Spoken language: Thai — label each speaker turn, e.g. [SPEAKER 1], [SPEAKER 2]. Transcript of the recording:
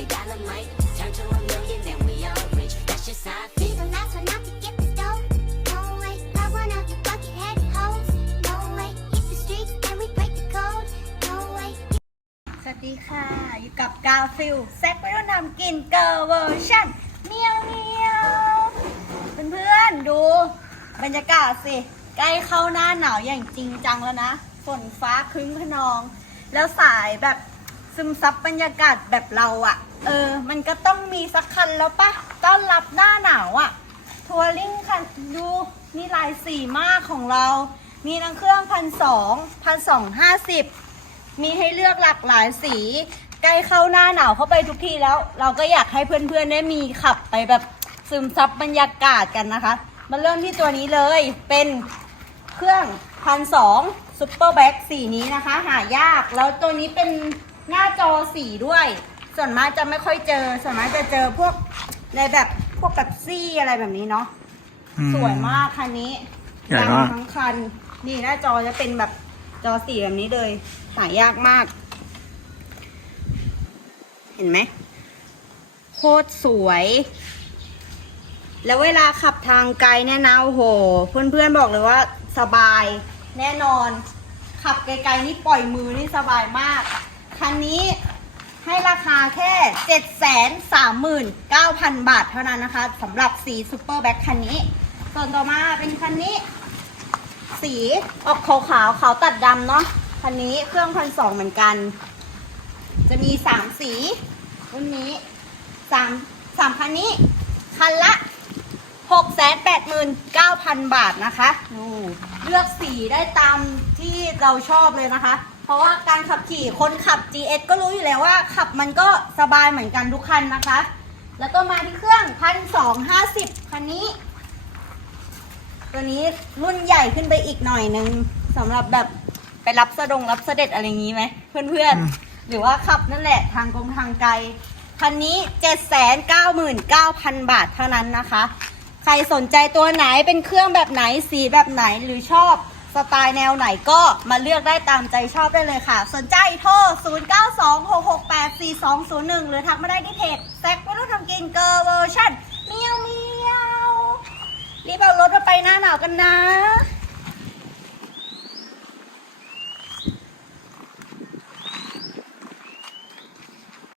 [SPEAKER 1] Hey, dynamite, turn to a million, then we all rich. That's just how I feel.
[SPEAKER 2] Be the last one out to get the dough. No way, not one of you bucket-headed hoes. No way, hit the streets and we break the code. No way.
[SPEAKER 3] สวัสดีค่ะ อยู่กับกาฟิลแซกไปรุ่นทำกินเกอร์เวอร์ชันเมียวเมียวเพื่อนๆ ดู บรรยากาศสิ ใกล้เข้าหน้าหนาวอย่างจริงจังแล้วนะ ฝนฟ้าครึ้มขนอง แล้วสายแบบซึมซับบรรยากาศแบบเราอะ เออ มันก็ต้องมีสักคันแล้วปะต้อนรับหน้าหนาวอะทัวริงคันดูมีลายสีมากของเรา มีทั้งเครื่องพันสองพันสองห้าสิบมีให้เลือกหลากหลายสี ใกล้เข้าหน้าหนาวเข้าไปทุกทีแล้ว เราก็อยากให้เพื่อนๆได้มีขับไปแบบซึมซับบรรยากาศกันนะคะ มาเริ่มที่ตัวนี้เลยเป็นเครื่องพันสองซุปเปอร์แบ็กสีนี้นะคะ หายาก แล้วตัวนี้เป็นหน้าจอสีด้วย ส่วนมากจะไม่ค่อยเจอ ส่วนมากจะเจอพวกในแบบพวกแบบซี่อะไรแบบนี้เนาะ
[SPEAKER 4] อื
[SPEAKER 3] สวยมากคันนี้
[SPEAKER 4] ใหญ่มาก
[SPEAKER 3] ดำทั้งคัน นี่หน้าจอจะเป็นแบบจอสีแบบนี้เลยหายากมาก เห็นไหมโคตรสวย แล้วเวลาขับทางไกลเนี่ยนะโอ้โห เพื่อนๆบอกเลยว่าสบายแน่นอน ขับไกลๆนี่ปล่อยมือนี่สบายมาก คันนี้ ให้ราคาแค่ 739,000 บาทเท่านั้นนะคะสำหรับสีซูเปอร์แบ็คคันนี้ ส่วนต่อมาเป็นคันนี้ สีออกขาวขาวขาวตัดดำเนาะคันนี้เครื่องพันสองเหมือนกัน จะมีสามสีรุ่นนี้สามสามคันนี้ คันละหกแสนแปดหมื่นเก้าพันบาทนะคะดูเลือกสีได้ตามที่เราชอบเลยนะคะ ราะว่าการขับขี่คนขับ GS ก็รู้อยู่แล้วว่า ขับมันก็สบายเหมือนกันทุกคันนะคะ แล้วก็มาที่เครื่องพันสองห้าสิบคันนี้ ตัวนี้รุ่นใหญ่ขึ้นไปอีกหน่อยนึงสำหรับแบบไปรับสดงรับเสด็จอะไรอย่างนี้ไหมเพื่อนๆ หรือว่าขับนั่นแหละทางกงทางไกล คันนี้799,000บาทเท่านั้นนะคะ ใครสนใจตัวไหนเป็นเครื่องแบบไหนสีแบบไหนหรือชอบ สไตล์แนวไหนก็มาเลือกได้ตามใจชอบได้เลยค่ะ สนใจโทร 0926684201 หรือทักมาได้ที่เพจแซกไม่รู้ทำกินเกอร์เวอร์ชันเมียวเมียวรีบเอารถมาไปหน้าหนาวกันนะ